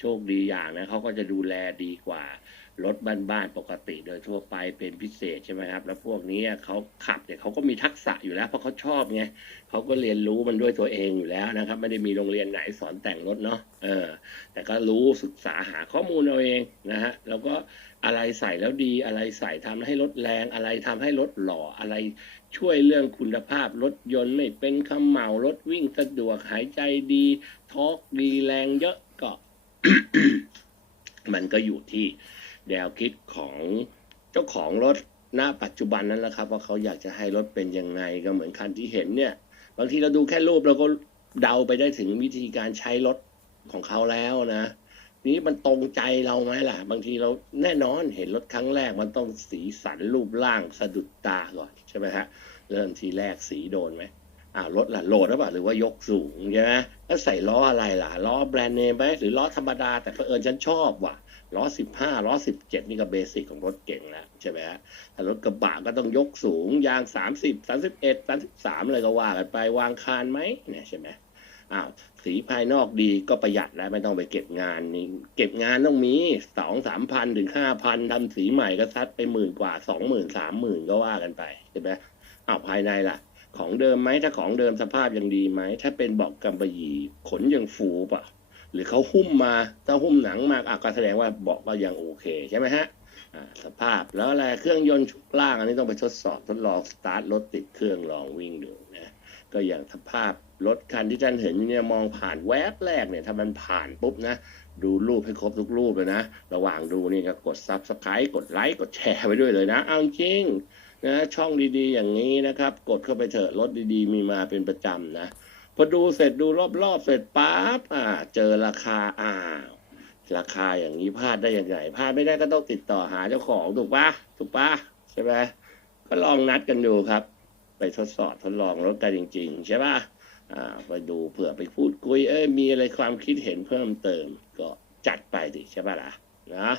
โชคดีอย่างนะเขาก็จะดูแลดีกว่ารถบ้านๆปกติโดยทั่วไปเป็นพิเศษใช่ไหมครับ แล้วพวกนี้เขาขับเนี่ยเขาก็มีทักษะอยู่แล้ว เพราะเขาชอบไงเขาก็เรียนรู้มันด้วยตัวเองอยู่แล้วนะครับ ไม่ได้มีโรงเรียนไหนสอนแต่งรถเนาะเออ แต่ก็รู้ศึกษาหาข้อมูลเอาเองนะฮะแล้วก็อะไรใส่แล้วดีอะไรใส่ทำให้รถแรง อะไรทำให้รถหล่ออะไรช่วยเรื่องคุณภาพรถยนต์ไม่เป็นขมเหมารถวิ่งสะดวกหายใจดีทอกดีแรงเยอะ มันก็อยู่ที่แนวคิดของเจ้าของรถณปัจจุบันนั้นแหละครับ ว่าเขาอยากจะให้รถเป็นยังไงก็เหมือนคันที่เห็นเนี่ย บางทีเราดูแค่รูปเราก็เดาไปได้ถึงวิธีการใช้รถของเขาแล้วนะนี้มันตรงใจเราไหมล่ะ บางทีเราแน่นอนเห็นรถครั้งแรกมันต้องสีสันรูปร่างสะดุดตาก่อนใช่ไหมฮะเริ่มทีแรกสีโดนไหม อ่ารถล่ะโหลดหรือเปล่าหรือว่ายกสูงใช่ไหมแล้วใส่ล้ออะไรล่ะล้อแบรนด์เนมไหมหรือล้อธรรมดา แต่เผอิญฉันชอบว่ะล้อสิบห้าล้อสิบเจ็ดนี่ก็เบสิกของรถเก่งแล้วใช่ไหมฮะถ้ารถกระบะก็ต้องยกสูงยางสามสิบสามสิบเอ็ดสามสิบสามอะไรก็ว่ากันไปวางคานไหมเนี่ยใช่ไหมอ้าวสีภายนอกดีก็ประหยัดแล้วไม่ต้องไปเก็บงานนี่เก็บงานต้องมีสองสามพันถึงห้าพันทำสีใหม่ก็ซัดไปหมื่นกว่าสองหมื่นสามหมื่นก็ว่ากันไปใช่ไหมอ้าวภายในล่ะ ของเดิมไหมถ้าของเดิมสภาพยังดีไหม ถ้าเป็นบอกกำปะหยี่ขนยังฟูป่ะ หรือเขาหุ้มมาถ้าหุ้มหนังมากอะก็แสดงว่าเบอกก็ยังโอเคใช่ไหมฮะสภาพแล้วอะไรเครื่องยนต์ชุดล่างอันนี้ต้องไปทดสอบทดลองสตาร์ทรถติดเครื่องลองวิ่งดูนะก็อย่างสภาพรถคันที่ท่านเห็นเนี่ยมองผ่านแวบแรกเนี่ยถ้ามันผ่านปุ๊บนะ ดูรูปให้ครบทุกรูปเลยนะ ระหว่างดูนี่ก็กดซับสไครต์กดไลค์กดแชร์ไปด้วยเลยนะ เอาจริง นะช่องดีๆ อย่างนี้นะครับ กดเข้าไปเถอะรถดีๆ มีมาเป็นประจำนะ พอดูเสร็จดูรอบๆเสร็จปั๊บอ่า เจอราคาอ้าวราคาอย่างนี้พลาดได้ยังไงพลาดไม่ได้ก็ต้องติดต่อหาเจ้าของถูกปะถูกปะใช่ไหมก็ลองนัดกันดูครับ ไปทดสอบทดลองรถกันจริง ๆ ใช่ปะอ่า ไปดูเผื่อไปพูดคุยเอ้ยมีอะไรความคิดเห็นเพิ่มเติม ก็จัดไปดิใช่ปะล่ะนะ